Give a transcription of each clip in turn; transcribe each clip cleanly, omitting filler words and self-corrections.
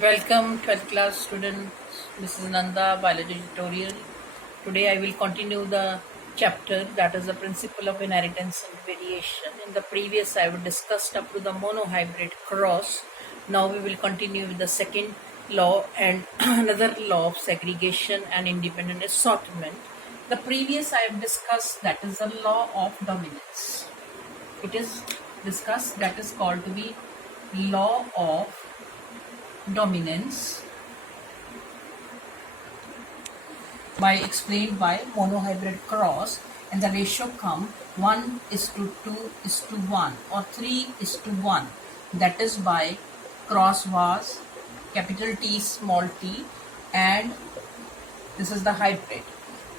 Welcome 12th class students. This is Nanda, biology tutorial. Today I will continue the chapter that is the principle of inheritance and variation. In the previous I have discussed up to the monohybrid cross. Now we will continue with the second law and another law of segregation and independent assortment. The previous I have discussed that is the law of dominance. It is discussed that is called to be law of dominance by explained by monohybrid cross, and the ratio come 1:2:1 or 3:1. That is by cross was capital T small t, and this is the hybrid,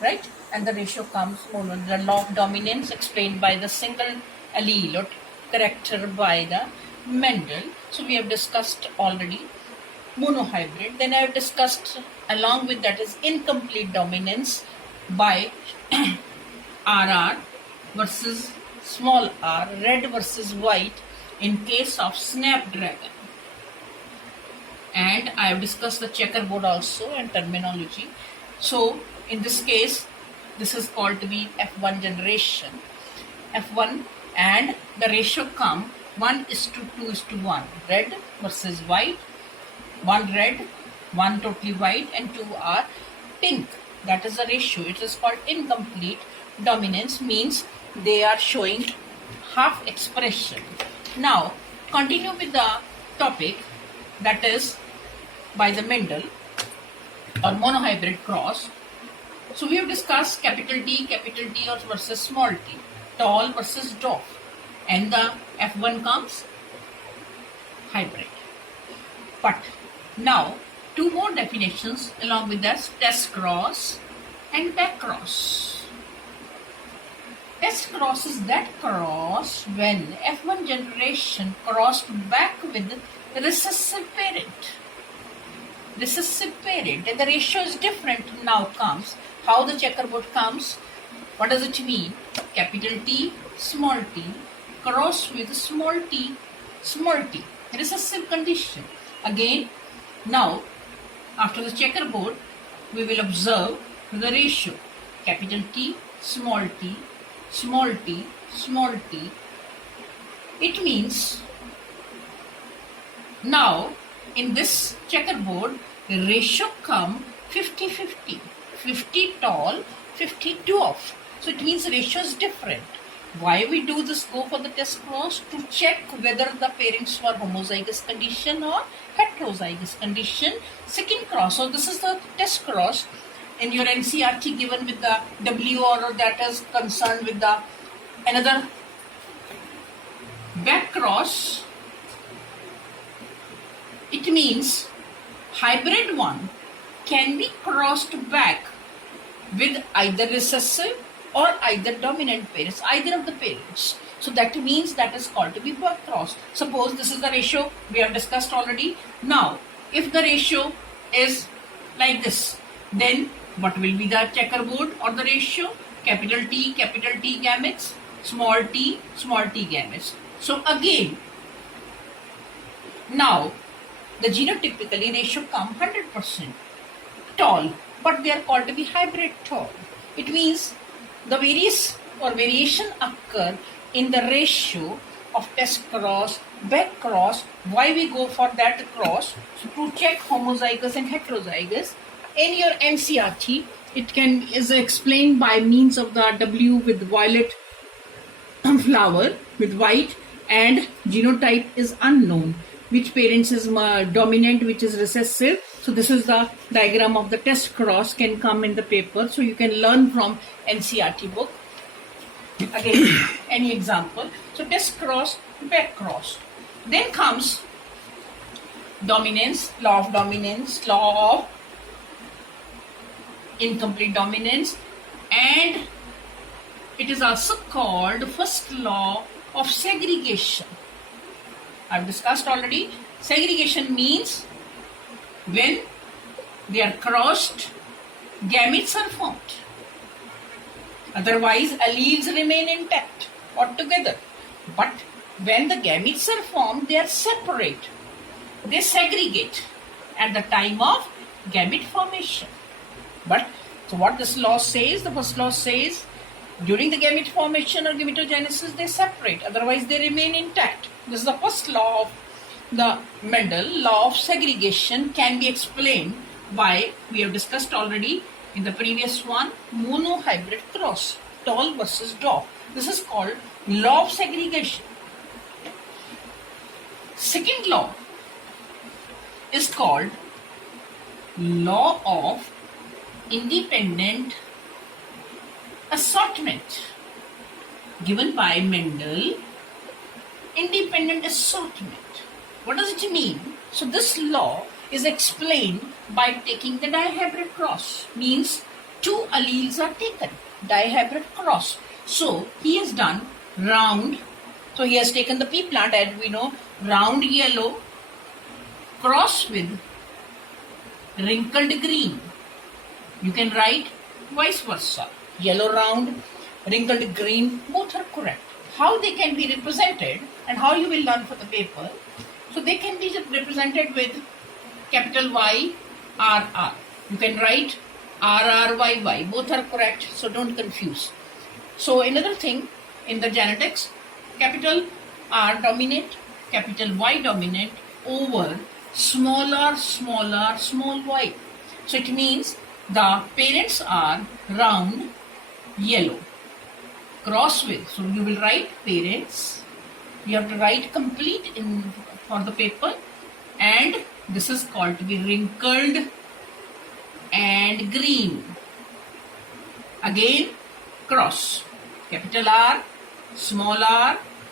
right? And the ratio comes the law of dominance explained by the single allele or character by the Mendel. So we have discussed already monohybrid. Then I have discussed along with that is incomplete dominance by RR versus small r, red versus white in case of snapdragon. And I have discussed the checkerboard also and terminology. So in this case, this is called to be F1 generation. F1, and the ratio come 1:2:1, red versus white. One red, one totally white, and two are pink. That is the ratio. It is called incomplete dominance, means they are showing half expression. Now continue with the topic that is by the Mendel or monohybrid cross. So we have discussed capital D versus small t, tall versus dwarf, and the F1 comes hybrid. But now two more definitions along with that: test cross and back cross. Test cross is that cross when F1 generation crossed back with recessive parent. Recessive parent, and the ratio is different. Now comes how the checkerboard comes. What does it mean? Capital T small t cross with small t small t. Recessive condition. Again, now after the checkerboard, we will observe the ratio capital T small t small t small t. It means now in this checkerboard the ratio come 50-50, 50 tall, 50 dwarf. So it means ratio is different. Why we do this? Go for the test cross to check whether the parents were homozygous condition or heterozygous condition. Second cross, so this is the test cross in your NCRT given with the W, or that is concerned with the another back cross. It means hybrid one can be crossed back with either recessive or either dominant parents, either of the parents. So that means that is called to be back cross. Suppose this is the ratio we have discussed already. Now, if the ratio is like this, then what will be the checkerboard or the ratio? Capital T gametes, small t gametes. So again, now the genotypically ratio come 100% tall, but they are called to be hybrid tall. It means the variation occur in the ratio of test cross, back cross. Why we go for that cross? So to check homozygous and heterozygous. In your NCRT, it is explained by means of the W with violet flower with white, and genotype is unknown. Which parents is dominant, which is recessive. So this is the diagram of the test cross, can come in the paper. So you can learn from NCRT book. Again, any example. So test cross, back cross. Then comes dominance, law of dominance, law of incomplete dominance, and it is also called first law of segregation. I've discussed already. Segregation means when they are crossed, gametes are formed. Otherwise, alleles remain intact altogether. But when the gametes are formed, they are separate. They segregate. at the time of gamete formation. But so what this law says, the first law says, during the gamete formation or gametogenesis, they separate, otherwise they remain intact. This is the first law of the Mendel. Law of segregation can be explained by, we have discussed already in the previous one, monohybrid cross, tall versus dwarf. This is called law of segregation. Second law is called law of independent assortment, given by Mendel. Independent assortment. What does it mean? So this law is explained by taking the dihybrid cross. Means two alleles are taken, dihybrid cross. So he has done round. So he has taken the pea plant, as we know, round yellow cross with wrinkled green. You can write vice versa. Yellow round, wrinkled green, both are correct. How they can be represented and how you will learn for the paper. So they can be represented with capital Y, R, R. You can write R, R, Y, Y. Both are correct, so don't confuse. So another thing in the genetics, capital R dominant, capital Y dominant over small r, small y. So it means the parents are round yellow cross with. So you will write parents. You have to write complete in for the paper, and this is called to be wrinkled and green. Again cross, capital R,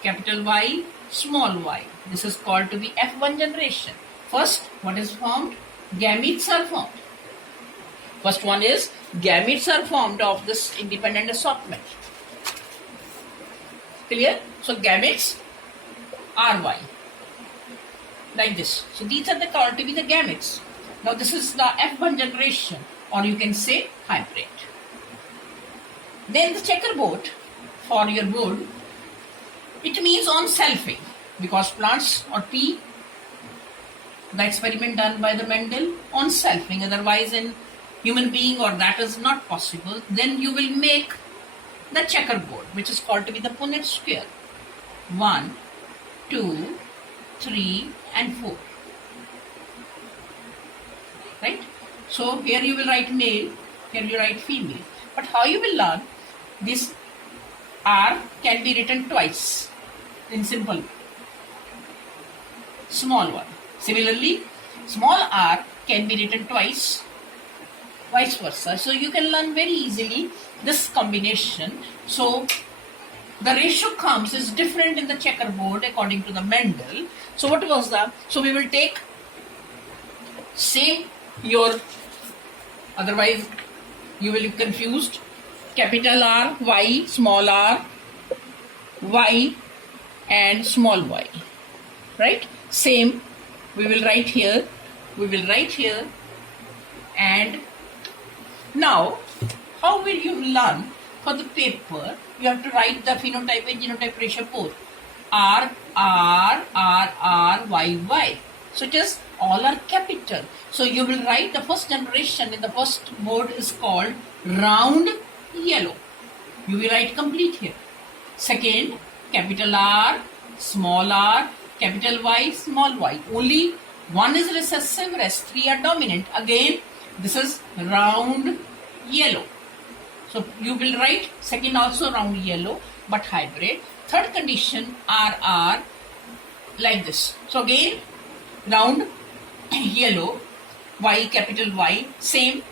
capital Y, small y. This is called to be F1 generation. First, what is formed? Gametes are formed. First one is gametes are formed of this independent assortment. Clear? So gametes are Y. Like this. So these are the called to be the gametes. Now this is the F1 generation, or you can say hybrid. Then the checkerboard for your board, it means on selfing, because plants or pea, the experiment done by the Mendel on selfing, otherwise in human being or that is not possible. Then you will make the checkerboard, which is called to be the Punnett square. 1, 2, 3 and 4. Right? So here you will write male, here you write female. But how you will learn? This R can be written twice in simple small one. Similarly, small r can be written twice, vice versa. So you can learn very easily this combination. So the ratio comes is different in the checkerboard according to the Mendel. So what was the? So we will take same your, otherwise you will be confused. Capital R, Y, small r, Y and small y. Right? Same. We will write here. We will write here. And now, how will you learn for the paper? You have to write the phenotype and genotype ratio both. R, R, R, R, Y, Y. So it is all are capital. So you will write the first generation in the first board is called round yellow. You will write complete here. Second, capital R, capital Y, small y. Only one is recessive, rest three are dominant. Again, this is round yellow. So you will write second also round yellow, but hybrid. Third condition, RR, like this. So again, round yellow, Y, capital Y, same.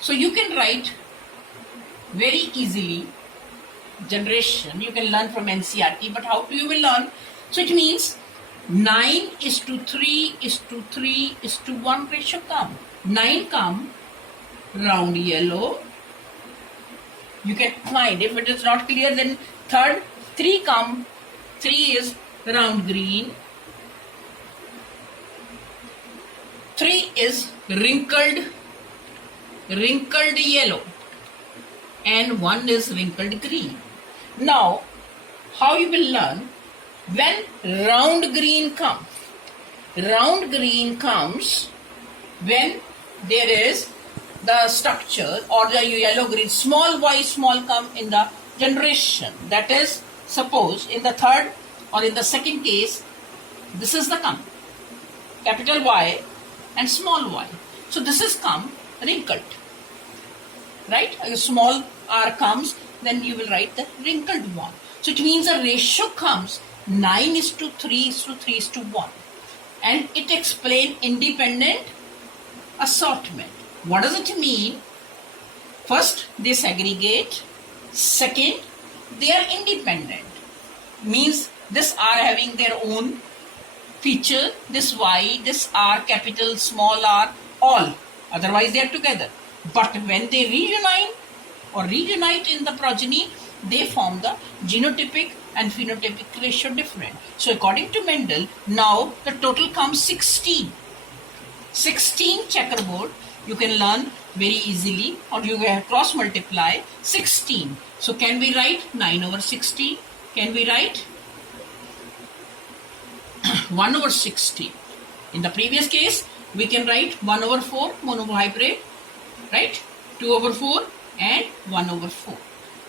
So you can write very easily generation. You can learn from NCRT, but how do you will learn? So it means 9:3:3:1 ratio come. 9 come round yellow. You can find, if it is not clear, then third 3 come. 3 is round green. 3 is wrinkled yellow. And 1 is wrinkled green. Now, how you will learn? When round green come, round green comes when there is the structure, or the yellow green, small y small come in the generation. That is, suppose in the third or in the second case, this is the come, capital Y and small y. So this is come wrinkled, right? A small r comes, then you will write the wrinkled one. So it means the ratio comes 9:3:3:1, and it explains independent assortment. What does it mean? First, they segregate. Second, they are independent. Means this R having their own feature, this Y, this R, capital, small r, all. Otherwise, they are together. But when they reunite in the progeny, they form the genotypic and phenotypic ratio different. So according to Mendel, now the total comes 16. 16 checkerboard you can learn very easily, or you can cross multiply 16. So can we write 9/16? Can we write 1/16? In the previous case, we can write 1/4 monohybrid, right? 2/4 and 1/4.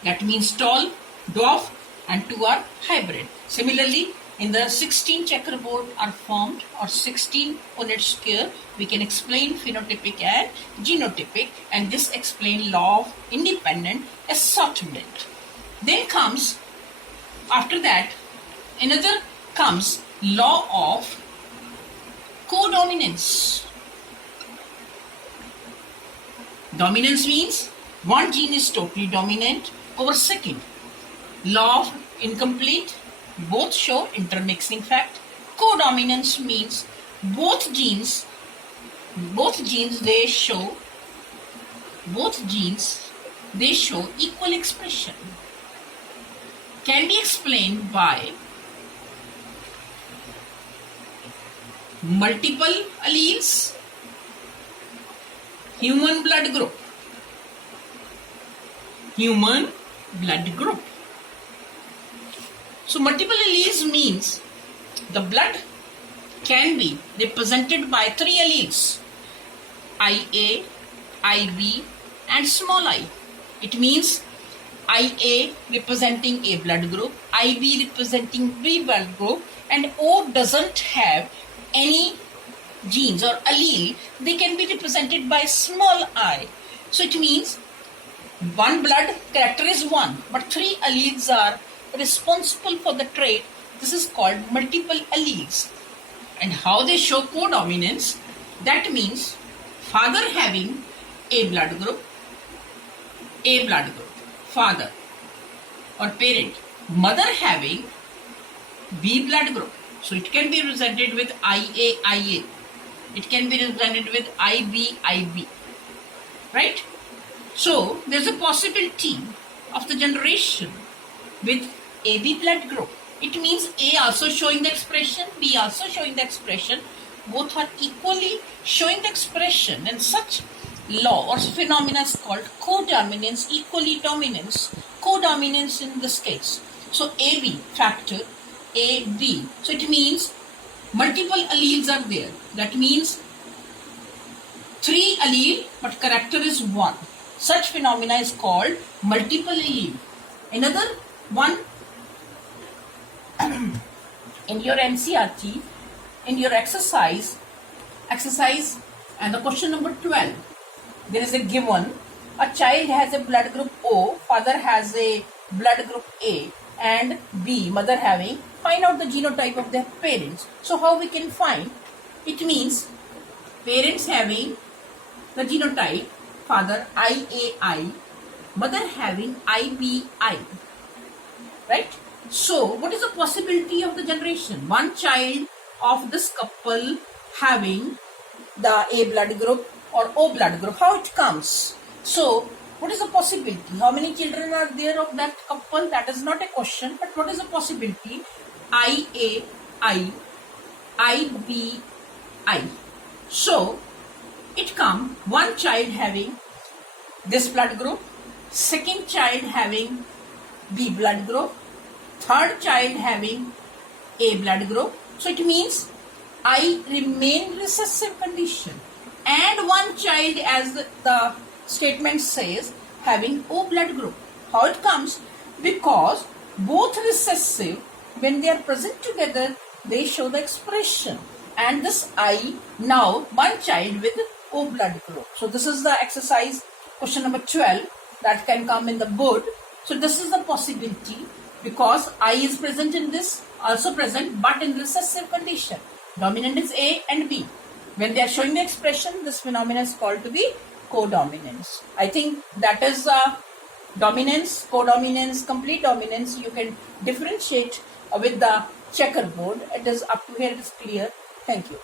That means tall, dwarf and 2 are hybrid. Similarly, in the 16 checkerboard are formed, or 16 Punnett square, we can explain phenotypic and genotypic, and this explain law of independent assortment. Then comes, after that, another comes law of codominance. Dominance means one gene is totally dominant over second. Law of incomplete, both show intermixing fact. Codominance means both genes they show equal expression. Can be explained by multiple alleles, human blood group. So multiple alleles means the blood can be represented by 3 alleles, IA, IB and small I. It means IA representing A blood group, IB representing B blood group, and O doesn't have any genes or allele. They can be represented by small I. So it means one blood character is 1, but 3 alleles are responsible for the trait. This is called multiple alleles. And how they show codominance? That means father having A blood group, father or parent. Mother having B blood group. So it can be represented with IA. It can be represented with IB. Right? So there's a possibility of the generation with AB blood group. It means A also showing the expression, B also showing the expression. Both are equally showing the expression, and such law or phenomena is called codominance, equally dominance. Codominance in this case. So AB factor, AB. So it means multiple alleles are there. That means 3 allele but character is 1. Such phenomena is called multiple allele. Another one in your NCRT, in your exercise and the question number 12, there is a given, a child has a blood group O, father has a blood group A and B, mother having, find out the genotype of their parents. So how we can find? It means parents having the genotype, father IAI, mother having IBI, right? So what is the possibility of the generation? One child of this couple having the A blood group or O blood group. How it comes? So what is the possibility? How many children are there of that couple? That is not a question, but what is the possibility? IAI, IBI. So it come one child having this blood group, second child having B blood group, third child having A blood group. So it means I remain recessive condition, and one child, as the statement says, having O blood group. How it comes? Because both recessive, when they are present together, they show the expression. And this I, now one child with O blood group. So this is the exercise question number 12 that can come in the board. So this is the possibility, because I is present in this, also present, but in recessive condition. Dominant is A and B. When they are showing the expression, this phenomenon is called to be codominance. I think that is dominance, codominance, complete dominance. You can differentiate with the checkerboard. It is up to here, it is clear. Thank you.